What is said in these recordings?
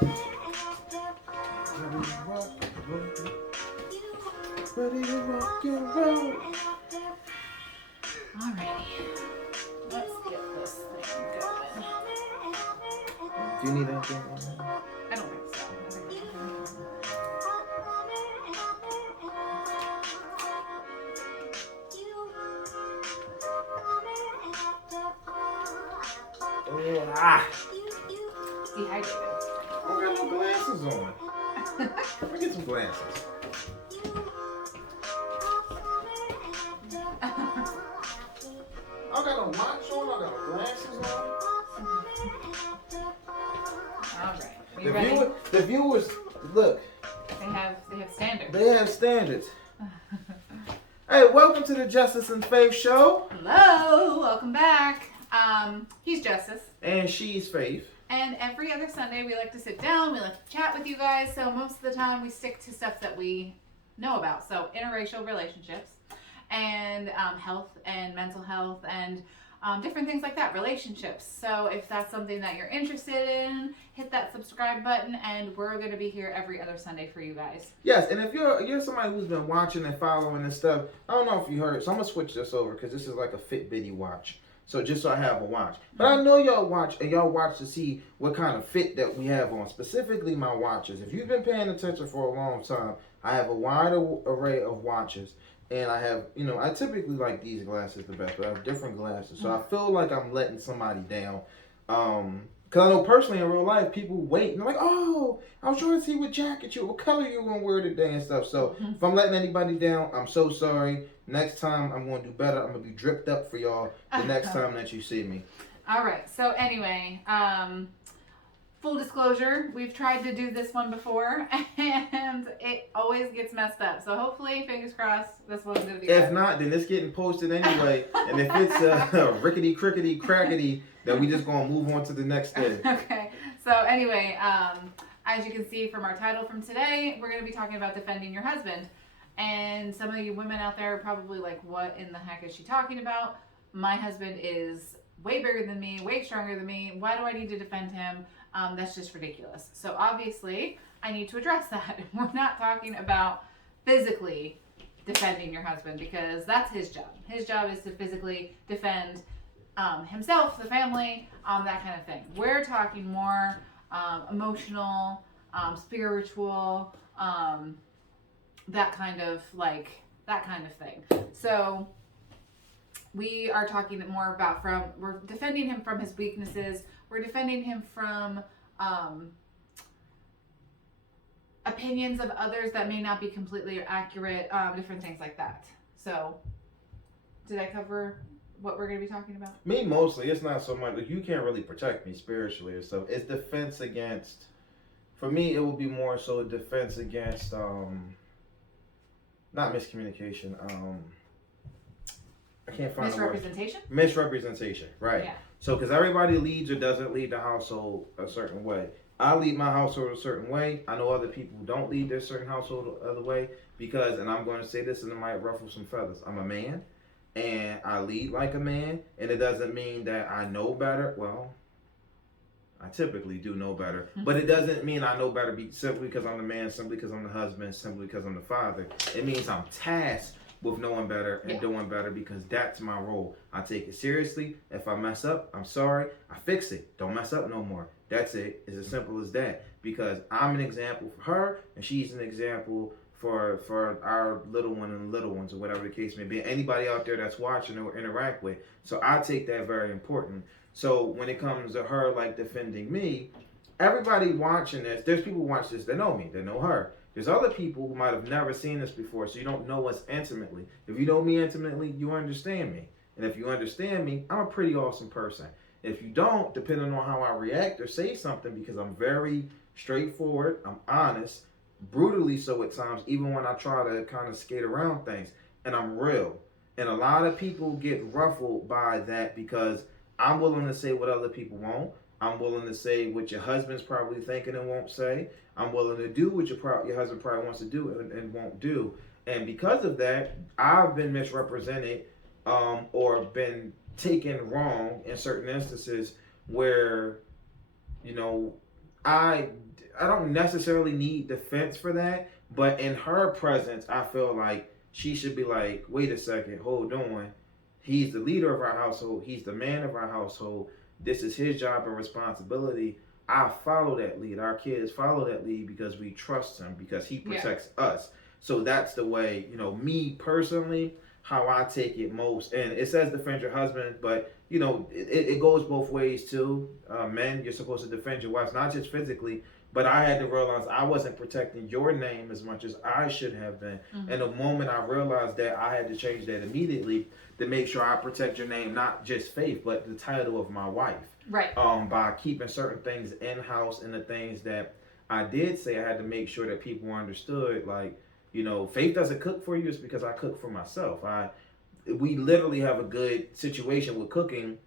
Ready to rock and roll. Alrighty. Let's get this thing going. Do you need anything? I don't think so. I think we're okay. Dehydrated. I don't got no glasses on. Let me get some glasses. I got no watch on. I got no glasses on. Alright. Are you ready? The viewers, look, They have standards. they have standards. Hey, welcome to the Justice and Faith Show. Hello, welcome back. He's Justice. And she's Faith. And every other Sunday we like to sit down, we like to chat with you guys. So most of the time we stick to stuff that we know about. So interracial relationships and health and mental health and different things like that, relationships. So if that's something that you're interested in, hit that subscribe button and we're going to be here every other Sunday for you guys. Yes, and if you're somebody who's been watching and following and stuff, I don't know if you heard, so I'm going to switch this over because this is like a Fitbitty watch. So just so I have a watch. But I know y'all watch, and y'all watch to see what kind of fit that we have on, specifically my watches. If you've been paying attention for a long time, I have a wide array of watches. And I have, I typically like these glasses the best, but I have different glasses. So I feel like I'm letting somebody down. Because I know personally in real life, people wait and they're like, oh, I was trying to see what jacket what color you going to wear today and stuff. So if I'm letting anybody down, I'm so sorry. Next time I'm going to do better. I'm going to be dripped up for y'all the next time that you see me. All right. So anyway, full disclosure, we've tried to do this one before and it always gets messed up. So hopefully, fingers crossed, this one's going to be If better. not, then it's getting posted anyway. And if it's rickety, crickety, crackety, then we just going to move on to the next thing. Okay. So anyway, as you can see from our title from today, we're going to be talking about defending your husband. And some of you women out there are probably like, what in the heck is she talking about? My husband is way bigger than me, way stronger than me. Why do I need to defend him? That's just ridiculous. So obviously, I need to address that. We're not talking about physically defending your husband because that's his job. His job is to physically defend himself, the family, that kind of thing. We're talking more emotional, spiritual, that kind of thing. So we are talking more about we're defending him from his weaknesses. We're defending him from opinions of others that may not be completely accurate, different things like that. So did I cover what we're going to be talking about? Me mostly, it's not so much, like, you can't really protect me spiritually or stuff. It's defense against, for me, it will be more so defense against, not miscommunication, I can't find Misrepresentation? the word. Misrepresentation, right. Yeah. So, because everybody leads or doesn't lead the household a certain way. I lead my household a certain way. I know other people who don't lead their certain household the other way because, and I'm going to say this and it might ruffle some feathers, I'm a man and I lead like a man, and it doesn't mean that I know better. Well, I typically do know better, but it doesn't mean I know better simply because I'm the man, simply because I'm the husband, simply because I'm the father. It means I'm tasked with knowing better and doing better because that's my role. I take it seriously. If I mess up, I'm sorry. I fix it. Don't mess up no more. That's it. It's as simple as that. Because I'm an example for her and she's an example for our little one and little ones or whatever the case may be. Anybody out there that's watching or interact with. So I take that very important. So when it comes to her like defending me, everybody watching this, there's people who watch this that know me, that know her. There's other people who might have never seen this before, so you don't know us intimately. If you know me intimately, you understand me. And if you understand me, I'm a pretty awesome person. If you don't, depending on how I react or say something, because I'm very straightforward, I'm honest, brutally so at times, even when I try to kind of skate around things, and I'm real. And a lot of people get ruffled by that because I'm willing to say what other people won't. I'm willing to say what your husband's probably thinking and won't say. I'm willing to do what your husband probably wants to do and won't do. And because of that, I've been misrepresented or been taken wrong in certain instances where, I don't necessarily need defense for that, but in her presence, I feel like she should be like, wait a second, hold on. He's the leader of our household. He's the man of our household. This is his job and responsibility. I follow that lead. Our kids follow that lead because we trust him, because he protects us. So that's the way, me personally, how I take it most. And it says defend your husband, but it goes both ways too. Men, you're supposed to defend your wives, not just physically, but I had to realize I wasn't protecting your name as much as I should have been. Mm-hmm. And the moment I realized that, I had to change that immediately to make sure I protect your name, not just Faith, but the title of my wife. Right. By keeping certain things in house, and the things that I did say, I had to make sure that people understood. Like, Faith doesn't cook for you. It's because I cook for myself. We literally have a good situation with cooking.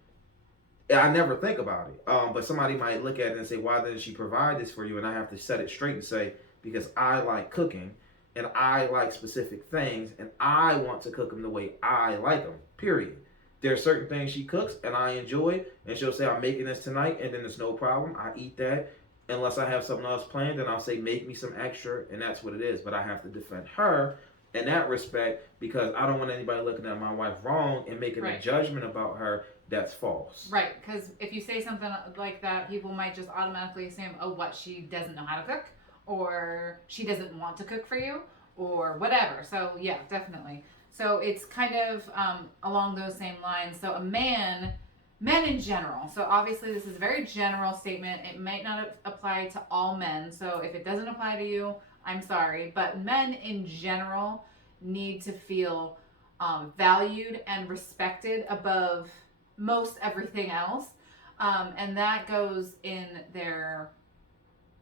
I never think about it. But somebody might look at it and say, why didn't she provide this for you? And I have to set it straight and say, because I like cooking and I like specific things and I want to cook them the way I like them, period. There are certain things she cooks and I enjoy, and she'll say, I'm making this tonight, and then it's no problem. I eat that. Unless I have something else planned, then I'll say, make me some extra, and that's what it is. But I have to defend her in that respect, because I don't want anybody looking at my wife wrong and making a judgment about her that's false. Right, because if you say something like that, people might just automatically assume, oh, what, she doesn't know how to cook, or she doesn't want to cook for you, or whatever. So yeah, definitely. So it's kind of along those same lines. So men in general. So obviously this is a very general statement. It might not apply to all men. So if it doesn't apply to you, I'm sorry. But men in general need to feel valued and respected above most everything else. And that goes in their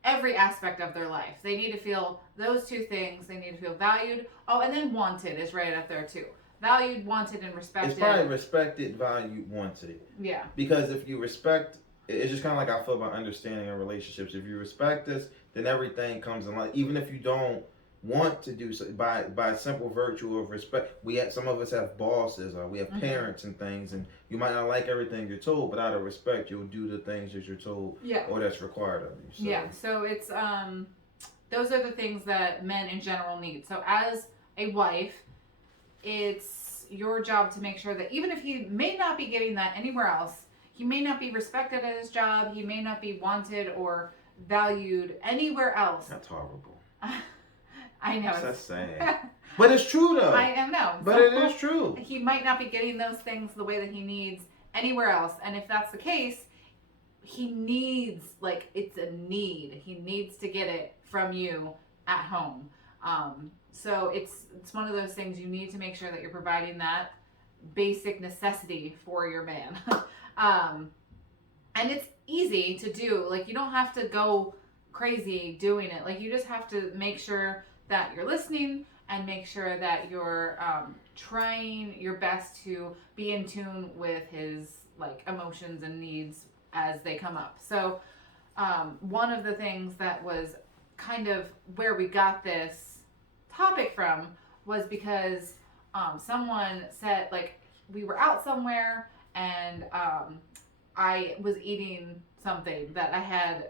every aspect of their life. They need to feel those two things. They need to feel valued. Oh, and then wanted is right up there too. Valued, wanted, and respected. It's probably respected, valued, wanted. Yeah. Because if you respect, it's just kind of like I feel about understanding in relationships. If you respect us, then everything comes in line. Even if you don't want to do so, by simple virtue of respect. Some of us have bosses, or we have parents and things, and you might not like everything you're told, but out of respect, you'll do the things that you're told, or that's required of you. So. Yeah. So it's those are the things that men in general need. So as a wife, it's your job to make sure that even if he may not be getting that anywhere else, he may not be respected at his job, he may not be wanted or valued anywhere else. That's horrible. I know. That's sad. But it's true though. I know. But it is true. He might not be getting those things the way that he needs anywhere else. And if that's the case, he needs, like, it's a need. He needs to get it from you at home. So it's one of those things you need to make sure that you're providing that basic necessity for your man. And it's easy to do. Like, you don't have to go crazy doing it. Like, you just have to make sure that you're listening and make sure that you're trying your best to be in tune with his, like, emotions and needs as they come up. So one of the things that was kind of where we got this topic from was because someone said, like, we were out somewhere and I was eating something that I had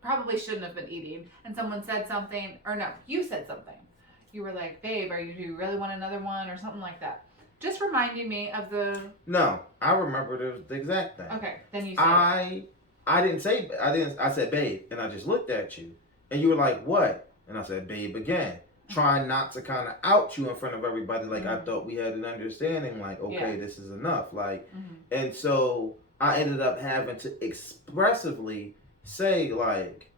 probably shouldn't have been eating, and someone said something, or no, you said something. You were like, babe, do you really want another one, or something like that. Just reminding me of the... No, I remember the exact thing. Okay, then you said I didn't say, I said, babe, and I just looked at you, and you were like, what? And I said, babe, again. Trying not to kind of out you in front of everybody, like, I thought we had an understanding, like, okay, this is enough, like, and so I ended up having to expressively say, like,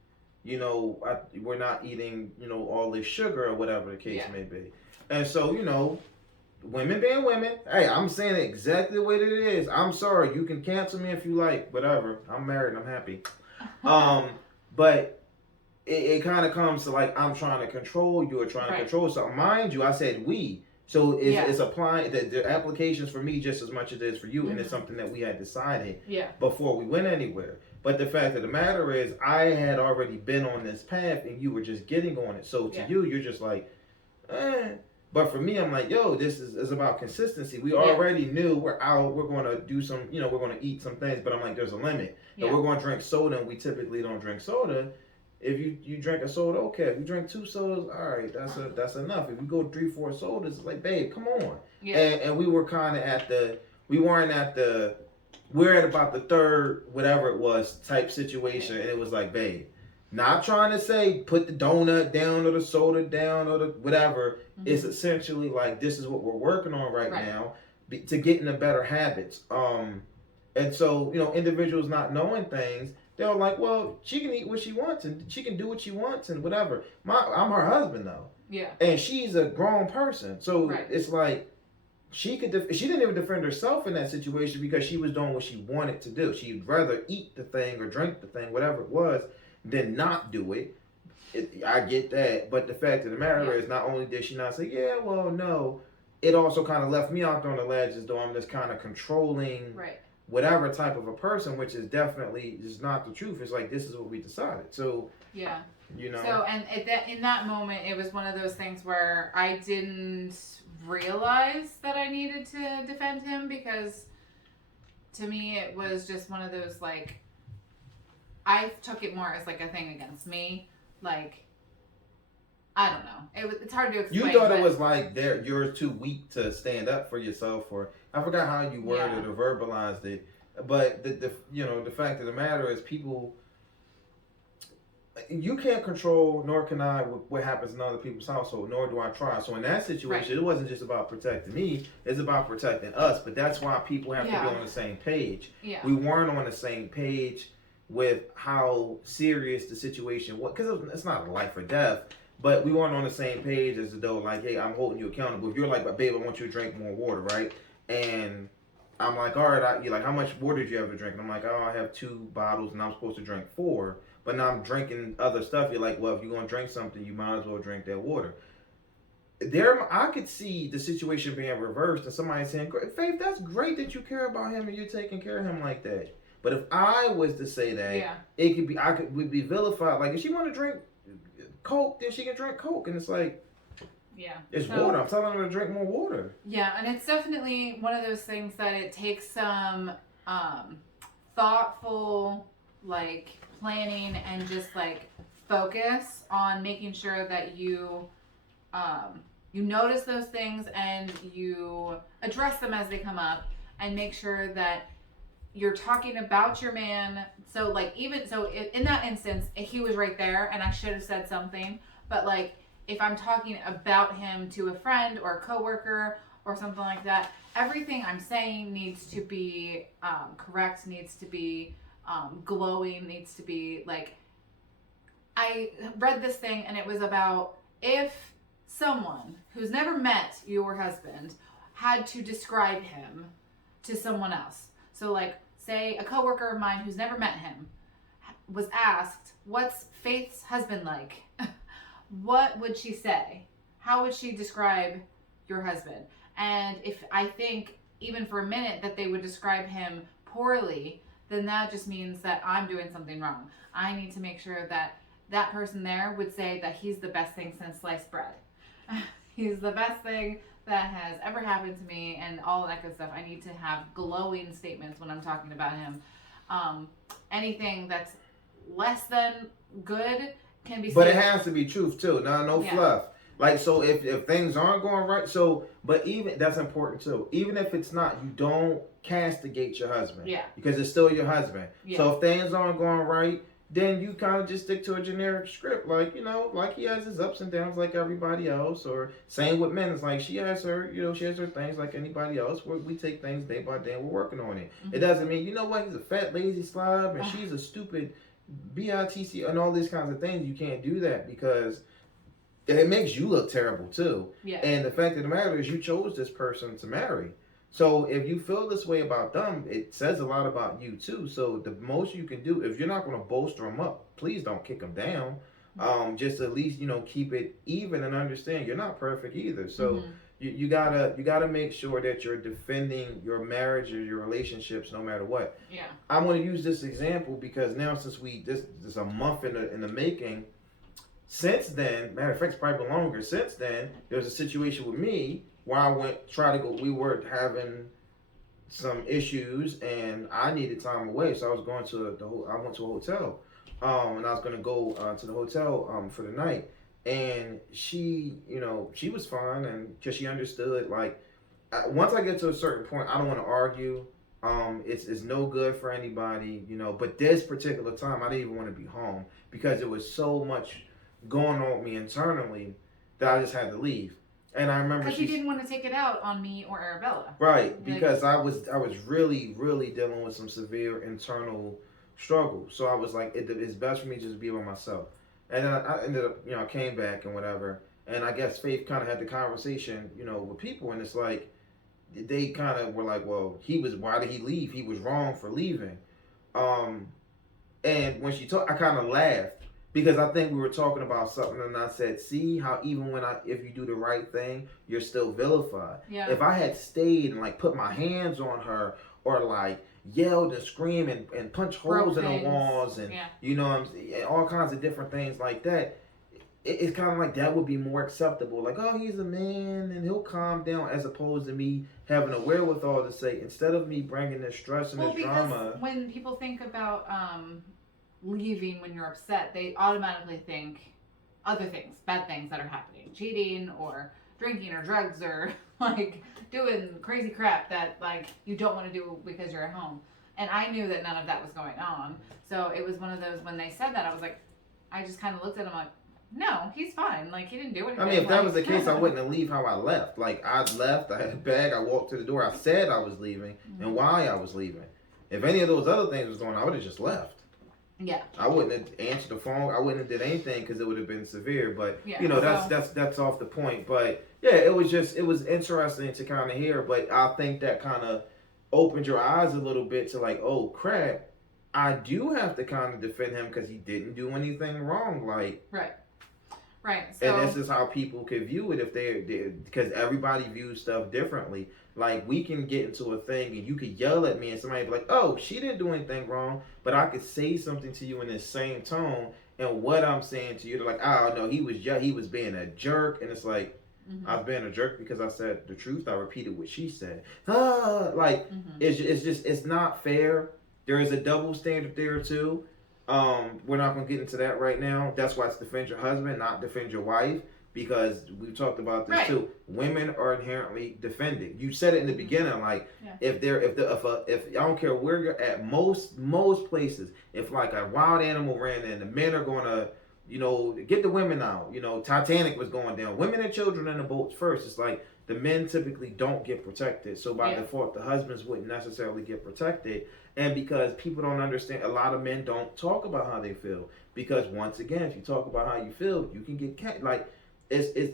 we're not eating, all this sugar or whatever the case may be. And so, women being women, hey, I'm saying it exactly the way that it is. I'm sorry, you can cancel me if you like, whatever. I'm married, I'm happy. But it kind of comes to, like, I'm trying to control you or trying to control something. Mind you, I said we. So it's applying, the applications for me just as much as it is for you, and it's something that we had decided before we went anywhere. But the fact of the matter is, I had already been on this path, and you were just getting on it. So to you, you're just like, But for me, I'm like, yo, this is about consistency. We Yeah. already knew we're out. We're going to do some, we're going to eat some things. But I'm like, there's a limit. If Yeah. we're going to drink soda, and we typically don't drink soda. If you drink a soda, okay. If you drink 2 sodas, all right, that's enough. If you go 3, 4 sodas, it's like, babe, come on. Yeah. And we were kind of we're at about the third, whatever it was, type situation. And it was like, babe, not trying to say put the donut down or the soda down or the whatever. Mhm. It's essentially like, this is what we're working on right now to get into better habits. And so, individuals not knowing things, they're like, well, she can eat what she wants and she can do what she wants and whatever. I'm her husband though. Yeah. And she's a grown person. So Right. it's like, she didn't even defend herself in that situation because she was doing what she wanted to do. She'd rather eat the thing or drink the thing, whatever it was, than not do it. I get that. But the fact of the matter is, not only did she not say, yeah, well, no, it also kind of left me out there on the ledge as though I'm this kind of controlling whatever type of a person, which is definitely just not the truth. It's like, this is what we decided. So, yeah. So, and in that moment, it was one of those things where I didn't realize that I needed to defend him, because to me, it was just one of those, like, I took it more as like a thing against me. Like, I don't know. It's hard to explain. You thought it was like you're too weak to stand up for yourself, or I forgot how you worded or verbalized it. But the fact of the matter is, people, you can't control, nor can I, what happens in other people's household, nor do I try. So in that situation, it wasn't just about protecting me, it's about protecting us. But that's why people have to be on the same page. Yeah. We weren't on the same page with how serious the situation was, because it's not life or death, but we weren't on the same page as though, like, hey, I'm holding you accountable. If you're like, babe, I want you to drink more water, right? And I'm like, all right, you're like, how much water do you have to drink? And I'm like, oh, I have 2 bottles and I'm supposed to drink 4. But now I'm drinking other stuff. You're like, well, if you're going to drink something, you might as well drink that water. I could see the situation being reversed and somebody saying, Faith, that's great that you care about him and you're taking care of him like that. But if I was to say that, it could be, would be vilified. Like, if she want to drink Coke, then she can drink Coke. And it's like, it's water. I'm telling her to drink more water. Yeah, and it's definitely one of those things that it takes some thoughtful, like, planning and just, like, focus on making sure that you notice those things and you address them as they come up, and make sure that you're talking about your man. So, like, in that instance, he was right there and I should have said something. But, like, if I'm talking about him to a friend or a coworker or something like that, everything I'm saying needs to be correct, needs to be glowing, needs to be, like, I read this thing and it was about, if someone who's never met your husband had to describe him to someone else. So, like, say a coworker of mine who's never met him was asked, what's Faith's husband like? What would she say? How would she describe your husband? And if I think even for a minute that they would describe him poorly, then that just means that I'm doing something wrong. I need to make sure that that person there would say that he's the best thing since sliced bread. He's the best thing that has ever happened to me, and all that good stuff. I need to have glowing statements when I'm talking about him. Anything that's less than good can be. But it has to be truth too. No fluff. Like, so if things aren't going right, but even that's important too. Even if it's not, you don't castigate your husband. Yeah. Because it's still your husband. Yeah. So if things aren't going right, then you kind of just stick to a generic script, like, like he has his ups and downs like everybody else. Or same with men, it's like she has her things like anybody else. We take things day by day and we're working on it. Mm-hmm. It doesn't mean, he's a fat, lazy slob and she's a stupid bitch and all these kinds of things. You can't do that because it makes you look terrible too. Yeah. And the fact of the matter is, you chose this person to marry. So if you feel this way about them, it says a lot about you too. So the most you can do, if you're not going to bolster them up, please don't kick them down. Just at least, keep it even and understand you're not perfect either. So you gotta make sure that you're defending your marriage or your relationships no matter what. Yeah. I'm going to use this example because now, since this is a month in the making. Since then, matter of fact, it's probably been longer. Since then, there was a situation with me where I went try to go. We were having some issues, and I needed time away, so I was going to I went to a hotel, and I was gonna go to the hotel for the night. And she, she was fine, and because she understood, like, once I get to a certain point, I don't want to argue. It's no good for anybody, But this particular time, I didn't even want to be home because it was so much going on with me internally that I just had to leave. And I remember because you didn't want to take it out on me or Arabella. right, because I was really really dealing with some severe internal struggle. So I was like, it's best for me to just be with myself. And then I ended up, I came back and whatever. And I guess Faith kind of had the conversation, with people, and it's like they kind of were like, well, why did he leave? He was wrong for leaving. Um, and when she talked, I kind of laughed because I think we were talking about something, and I said, see how even if you do the right thing, you're still vilified. Yeah. If I had stayed and like put my hands on her or like yelled and screamed and punched holes in the walls and all kinds of different things like that, it's kind of like that would be more acceptable. Like, oh, he's a man and he'll calm down, as opposed to me having a wherewithal to say, instead of me bringing this stress and this drama. When people think about leaving when you're upset, they automatically think other things, bad things that are happening, cheating or drinking or drugs or like doing crazy crap that like you don't want to do because you're at home. And I knew that none of that was going on. So it was one of those, when they said that, I was like, I just kind of looked at him like, no, he's fine. Like, he didn't do anything. I mean, if that was the case, I wouldn't have leave how I left. Like, I left, I had a bag, I walked to the door, I said I was leaving, and why I was leaving. If any of those other things was going on, I would have just left. Yeah. I wouldn't have answered the phone. I wouldn't have did anything because it would have been severe. But that's off the point. But yeah, it was interesting to kind of hear. But I think that kind of opened your eyes a little bit to like, oh crap, I do have to kind of defend him because he didn't do anything wrong. Like right. So, and this is how people could view it if they're because everybody views stuff differently. Like, we can get into a thing and you could yell at me and somebody be like, oh, she didn't do anything wrong, but I could say something to you in this same tone, and what I'm saying to you, they're like, oh, no, he was being a jerk. And it's like, I was being a jerk because I said the truth. I repeated what she said. It's not fair. There is a double standard there, too. We're not going to get into that right now. That's why it's defend your husband, not defend your wife. Because we've talked about this too. Women are inherently defending. You said it in the beginning, like if I don't care where you're at, most places, if like a wild animal ran in, the men are gonna, get the women out. Titanic was going down. Women and children in the boats first. It's like the men typically don't get protected. So by default, the husbands wouldn't necessarily get protected. And because people don't understand, a lot of men don't talk about how they feel. Because once again, if you talk about how you feel, you can get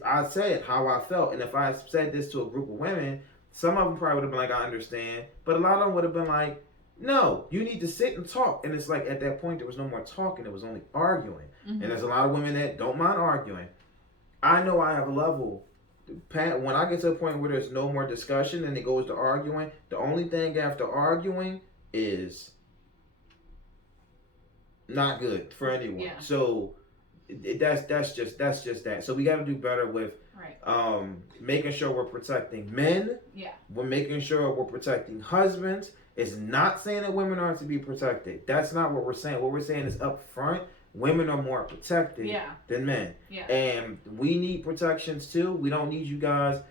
I said how I felt, and if I said this to a group of women, some of them probably would have been like, I understand, but a lot of them would have been like, no, you need to sit and talk. And it's like, at that point, there was no more talking, there was only arguing. And there's a lot of women that don't mind arguing. I know I have a level. When I get to a point where there's no more discussion and it goes to arguing, the only thing after arguing is not good for anyone. Yeah. So that's just that. So we got to do better with making sure we're protecting men. Yeah. We're making sure we're protecting husbands. It's not saying that women aren't to be protected. That's not what we're saying. What we're saying is up front, women are more protected than men. Yeah. And we need protections too. We don't need you guys,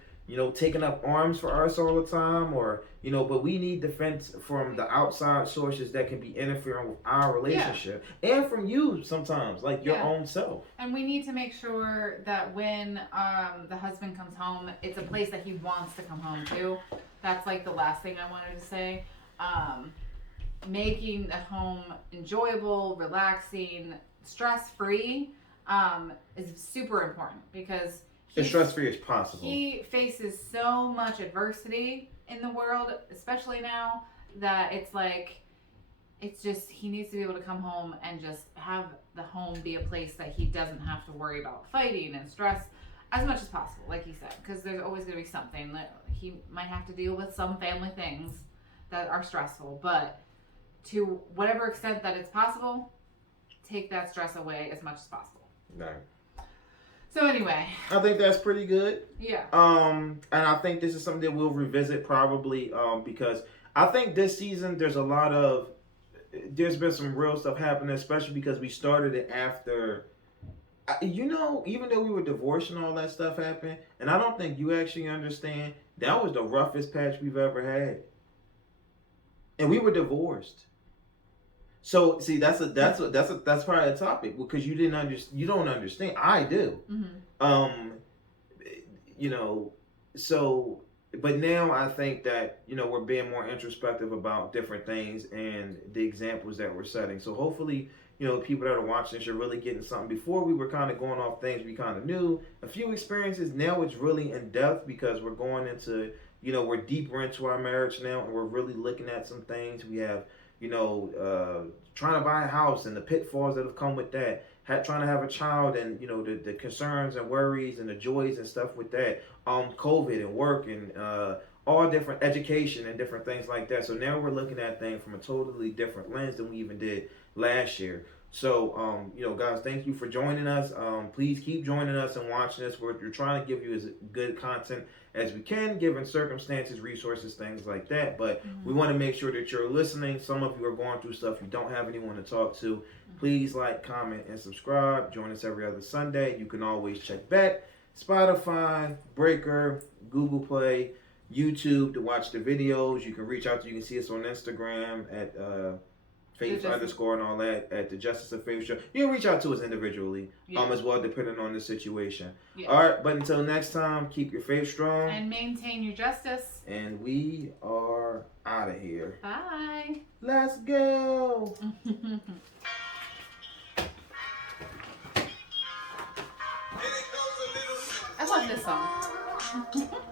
taking up arms for us all the time, or but we need defense from the outside sources that can be interfering with our relationship, and from you sometimes, like your own self. And we need to make sure that when the husband comes home, it's a place that he wants to come home to. That's like the last thing I wanted to say. Making the home enjoyable, relaxing, stress-free is super important, because as stress-free as possible. He faces so much adversity in the world, especially now, that it's like, it's just, he needs to be able to come home and just have the home be a place that he doesn't have to worry about fighting and stress as much as possible, like he said, because there's always going to be something that he might have to deal with, some family things that are stressful, but to whatever extent that it's possible, take that stress away as much as possible. Right. So anyway, I think that's pretty good. yeah. And I think this is something that we'll revisit probably because I think this season there's been some real stuff happening, especially because we started it after. Even though we were divorced and all that stuff happened, and I don't think you actually understand, that was the roughest patch we've ever had, and we were divorced. So see, that's part of the topic because you don't understand. I do. Mm-hmm. So, but now I think that we're being more introspective about different things and the examples that we're setting. So hopefully, people that are watching this are really getting something. Before we were kind of going off things we kind of knew, a few experiences. Now it's really in depth because we're going into, we're deeper into our marriage now, and we're really looking at some things. We have, trying to buy a house and the pitfalls that have come with that. Trying to have a child and the concerns and worries and the joys and stuff with that. COVID and work and all different education and different things like that. So now we're looking at things from a totally different lens than we even did last year. So, guys, thank you for joining us. Please keep joining us and watching us. We're trying to give you as good content as we can, given circumstances, resources, things like that. But we want to make sure that you're listening. Some of you are going through stuff you don't have anyone to talk to. Please like, comment, and subscribe. Join us every other Sunday. You can always check back. Spotify, Breaker, Google Play, YouTube to watch the videos. You can reach out to. You can see us on Instagram at Faith _ and all that at the Justice of Faith Show. You can reach out to us individually, as well, depending on the situation. Yeah. All right, but until next time, keep your faith strong and maintain your justice. And we are out of here. Bye. Let's go. I love this song.